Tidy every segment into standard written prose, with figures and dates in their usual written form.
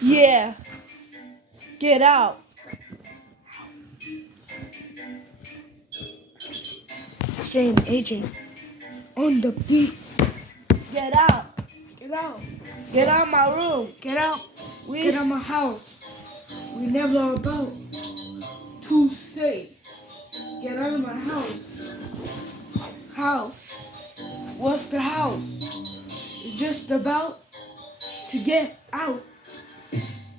Yeah, get out. Strange agent on the beat. Get out. Get out. Get out of my room. Get out. We Get out of my house. We never about to say. Get out of my house. House. What's the house? It's just about to get out.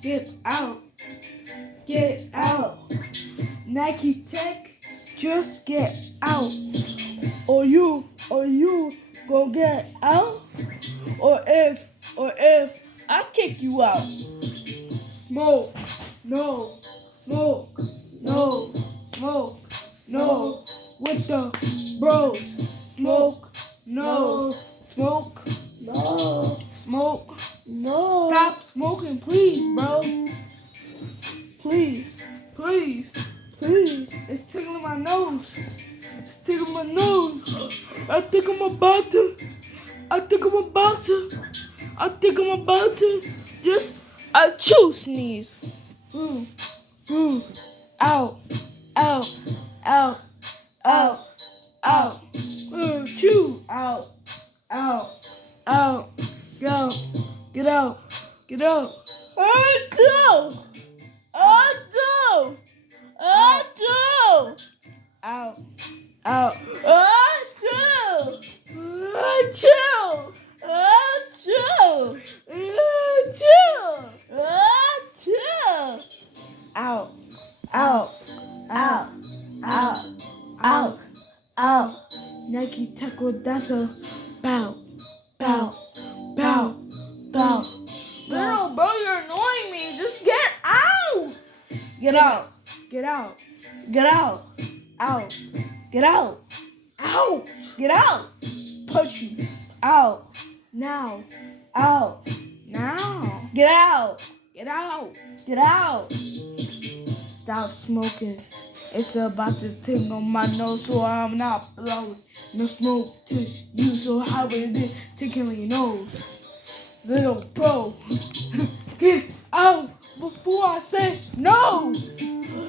Get out. Get out. Nike Tech, just get out. or you gonna get out, or if I kick you out. Smoke. No. Smoke. No. Smoke. No. With the bros. Smoke. No. Smoke. No, Smoke. no. Stop smoking, please, bro. Please, Please. please. It's tickling my nose. It's tickling my nose. I think I'm about to just sneeze. Out. Out. Out. Out. Out. Chew. Out. Out. Out. Go. Get out. Get out. Achoo! Out. Out. Out. Out. Out. Out. Out. Out. Nike Tech, what that's about. Bow. Bow. Bow. No, bro, you're annoying me. Just get out. Get out. Get out. Get out. Out. Get out. Out. Get out. Punch you. Out. Now. Out. Now. Get out. Get out. Get out. Stop smoking. It's about to tingle on my nose, so I'm not blowing. No smoke to you, so how is it tickling your nose? Little bro, get out before I say no.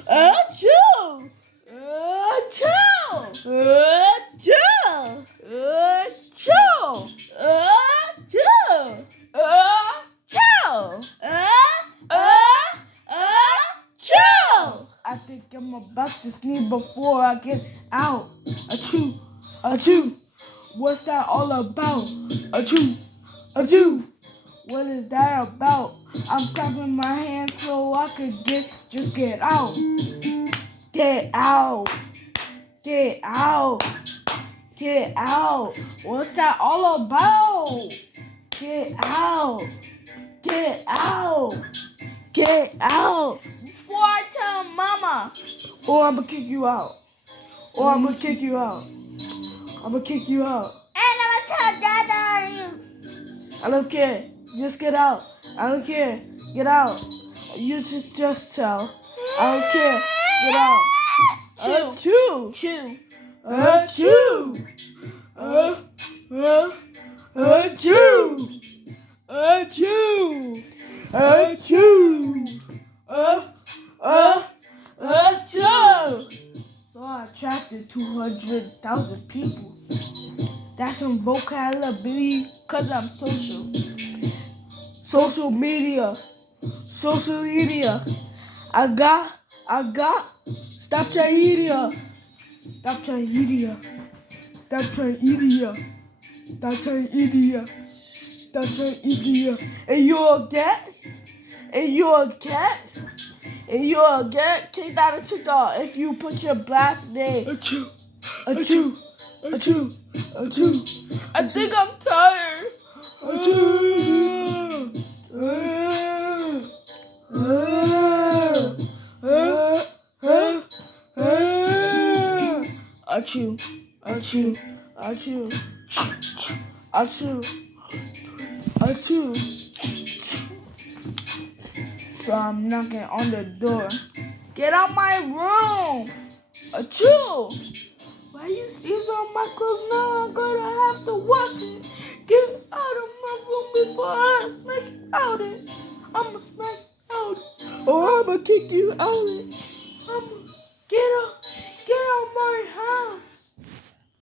Achoo! Achoo! Achoo! Achoo! Achoo! Achoo! Achoo! I think I'm about to sneeze before I get out. Achoo! Achoo! What's that all about? Achoo! Achoo! What is that about? I'm clapping my hands so I could just get out. Get out. Get out. Get out. What's that all about? Get out. Get out. Get out. Before I tell mama. Or I'm gonna kick you out. Or I'm gonna kick you out. I'm gonna kick you out. And I'm gonna tell dada. I don't care. Just get out. I don't care. Get out. You just tell. I don't care. Get out. Chew. Achoo. Chew. Achoo. Achoo. Achoo. Achoo. Achoo. So I attracted 200,000 people. That's some vocabulary because I'm social. Social media. Social media. I got Snapchat media. Snapchat media. Snapchat media. Snapchat media. Snapchat media. And you're a cat? And you're a cat? And you're a cat? Kicked out of TikTok if you put your black name. Achoo. Achoo. Achoo. Achoo. I think I'm tired. Achoo. Achoo. Achoo. Achoo. Achoo. Achoo. So I'm knocking on the door. Get out my room. Achoo. Why you see on my clothes now? I'm gonna have to wash it. Get out of my before I smack you out it. I'ma smack you out it. Or I'ma kick you out it. I'ma